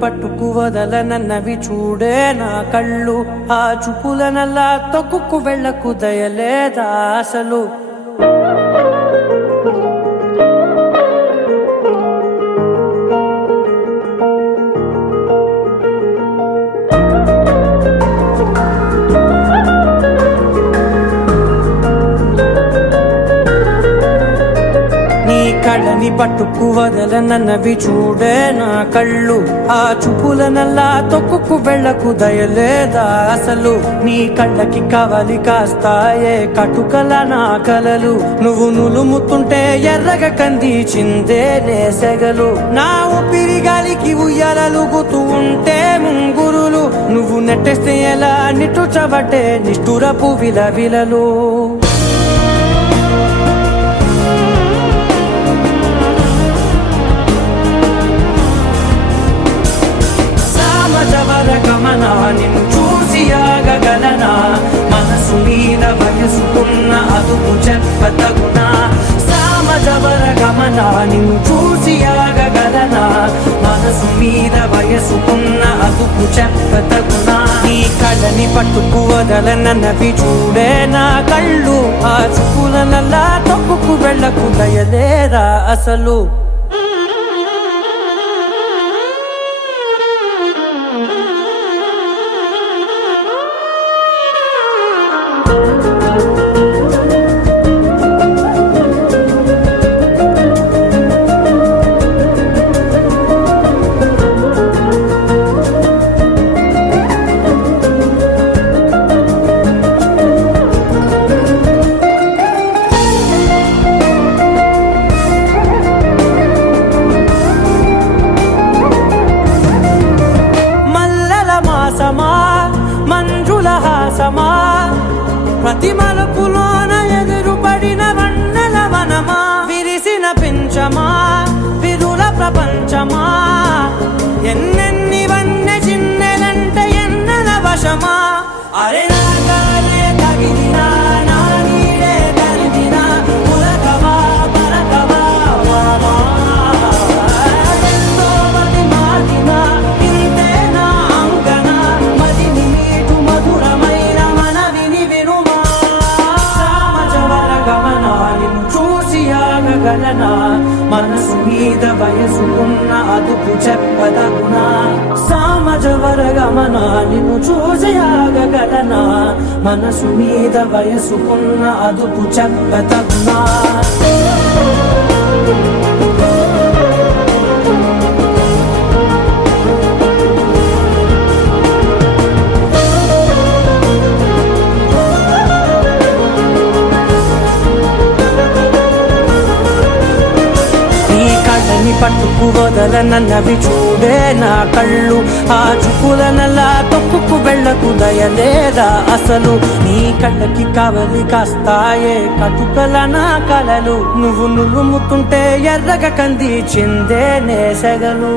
పట్టుకు వదలనన్నవి చూడే నా కళ్ళు, ఆ చూపులనల్లా తొక్కుకు వెళ్ళకు దయలేదా అసలు. కళ్ళని పట్టుకు వదలనన్నవి చూడే నా కళ్ళు, ఆ చూపులనల్లా తొక్కుకు వెళ్ళకు దయలేదా అసలు. నీ కళ్ళకి కవలి కాస్తాయే కటుకల నా కలలు, నువ్వు నులుముతుంటే ఎర్రగ కంది చిందే నేసెగలు. నా ఊపిరి గాలికి ఉయ్యాలలుగుతూ ఉంటే ముంగురులు, నువ్వు నెట్టేస్తే ఎలా నిట్టుచబట్టే నిష్ఠురపు విలవిలలు. నిన్ను చూసి ఆగగలనా, మనసు మీద వయసుకున్న అదుపు చెప్పతగునా. సామజవర గమన నిన్ను చూసి ఆగగలనా, మనసు మీద వయసుకున్న అదుపు చెప్పతగునా. నీ కళ్ళని పట్టుకు వదలనన్నవి చూడే నా కళ్ళు, ఆ చూపులనల్లా తొక్కుకు వెళ్ళకు దయలేరా అసలు. మంజుల హాసమా, ప్రతి మలుపులోన ఎదురుపడిన వన్నెల వనమా, విరిసిన పించమా విరుల ప్రపంచమా, ఎన్నెన్ని వన్నె చిన్నెలంటే ఎన్నెల వశమా. అరే నా గాలే తగిలినా, నా నీడే తరిమినా, పులకవా పలకవా వామా. ఎంతో మతి మాటినా ఇంతే నా అంకన, మదిని మీటు మధురమైన మనవిని వినుమా. సామజవర గమన నిన్ను చూసి ఆగగలనా, మనసు మీద వయసుకున్న అదుపు చెప్పదగునా. సామజవర గమన నిన్ను చూసి ఆగగలనా, మనసు మీద వయసుకున్న అదుపు చెప్పదగునా. పట్టుకు వదలనన్నవి చూడే నా కళ్ళు, ఆ చూపులనల్లా తొక్కుకు వెళ్ళకు దయలేదా అసలు. నీ కళ్ళకి కవలి కాస్తాయే కటుకల నా కలలు, నువ్వు నులుముతుంటే ఎర్రగ కంది చిందే నేసెగలు.